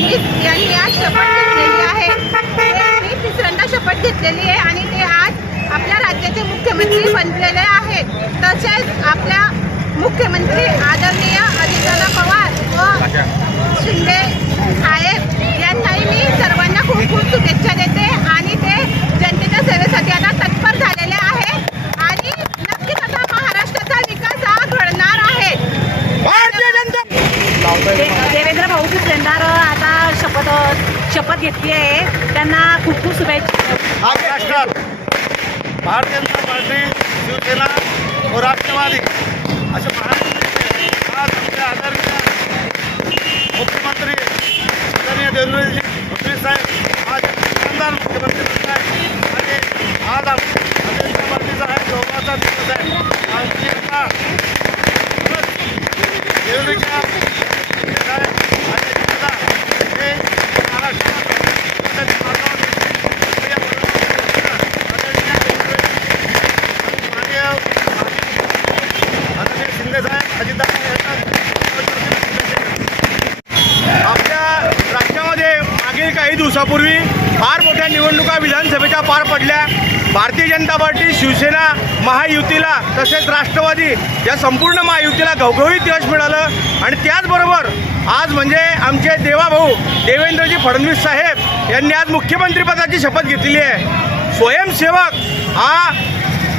यांनी आज शपथ घेतलेली आहे. त्यांनी तिसऱ्यांदा शपथ घेतलेली आहे आणि ते आज आपल्या राज्याचे मुख्यमंत्री बनलेले आहेत. तसेच आपल्या मुख्यमंत्री आदरणीय अजितदादा पवार व शिंदे साहेब यांनाही मी सर्वांना खूप खूप शुभेच्छा देते आणि ते जनतेच्या सेवेसाठी आता तत्पर झालेले आहे आणि नक्कीच आता महाराष्ट्राचा विकास हा घडणार आहे भारतीय जनता दे- देवेंद्र भाऊ फुलेंदार आता शपथ शपथ घेतली आहे. त्यांना खूप खूप शुभेच्छा. महाराष्ट्रात भारतीय जनता पार्टी शिवसेना व राष्ट्रवादी असे महाराष्ट्राचे आज आमचे आदरणीय मुख्यमंत्री आदरणीय देवेंद्रजी फडणवीस साहेब आज शानदार मुख्यमंत्री बनले आणि आज आप- भारतीय जनता पार्टीचा आहे गौरवाचा दिवस आहे आमची आता खरंच देवेंद्रच्या शिंदे साहेब आणि दादा हे महाराष्ट्रात विकासाच्या मार्गावर येतील. या बरोबर आदरणीय देवेंद्रजी माननीय आदरणीय शिंदे साहेब अजितदादा यांना आपल्या राज्यामध्ये मागील काही दिवसापूर्वी फार मोठ्या निवडणुका विधानसभेच्या पार पडल्या. भारतीय जनता पार्टी शिवसेना महायुतीला तसेच राष्ट्रवादी या संपूर्ण महायुतीला घवघवीत यश मिळालं. आणि त्याचबरोबर आज म्हणजे आमचे देवाभाऊ देवेंद्रजी फडणवीस साहेब यांनी आज मुख्यमंत्रीपदाची शपथ घेतलेली आहे. स्वयंसेवक हा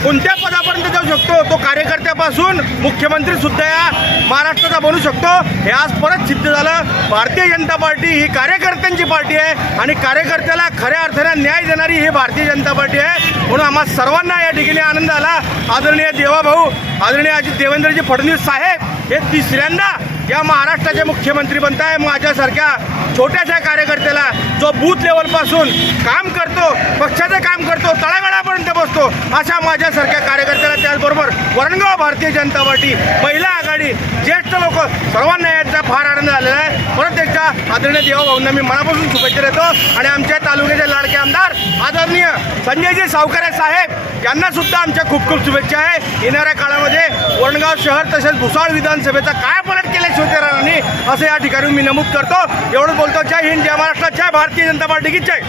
कोणत्या पदापर्यंत जाऊ शकतो? तो कार्यकर्त्यापासून मुख्यमंत्री सुद्धा या महाराष्ट्राचा बनू शकतो. हे आज परत सिद्ध झालं. भारतीय जनता पार्टी ही कार्यकर्त्यांची पार्टी आहे आणि कार्यकर्त्याला खऱ्या अर्थाने न्याय देणारी ही भारतीय जनता पार्टी आहे. म्हणून आम्हा सर्वांना या ठिकाणी आनंद आला. आदरणीय देवाभाऊ आदरणीय अजित देवेंद्रजी फडणवीस साहेब हे तिसऱ्यांदा या महाराष्ट्राचे मुख्यमंत्री बनताय. माझ्यासारख्या छोट्याशा कार्यकर्त्याला जो बूथ लेवलपासून काम करतो पक्षाचं काम करतो तळागाळापर्यंत बसतो अशा माझ्यासारख्या कार्यकर्त्याला त्याचबरोबर वरणगाव भारतीय जनता पार्टी महिला आघाडी ज्येष्ठ लोक सर्वांना याचा फार आनंद झालेला आहे. परत एकदा आदरणीय देवाभाऊंना मी मनापासून शुभेच्छा देतो आणि आमच्या तालुक्याचे लाडके आमदार आदरणीय संजयजी सावकारे साहेब यांना सुद्धा आमच्या खूप खूप शुभेच्छा आहे. येणाऱ्या काळामध्ये वरणगाव शहर तसेच भुसाळ विधानसभेचा काय पलट केल्याशिवाय असं या ठिकाणी मी नमूद करतो. एवढं बोलतो. जय हिंद जय महाराष्ट्र जय भारतीय जनता पार्टी की जय.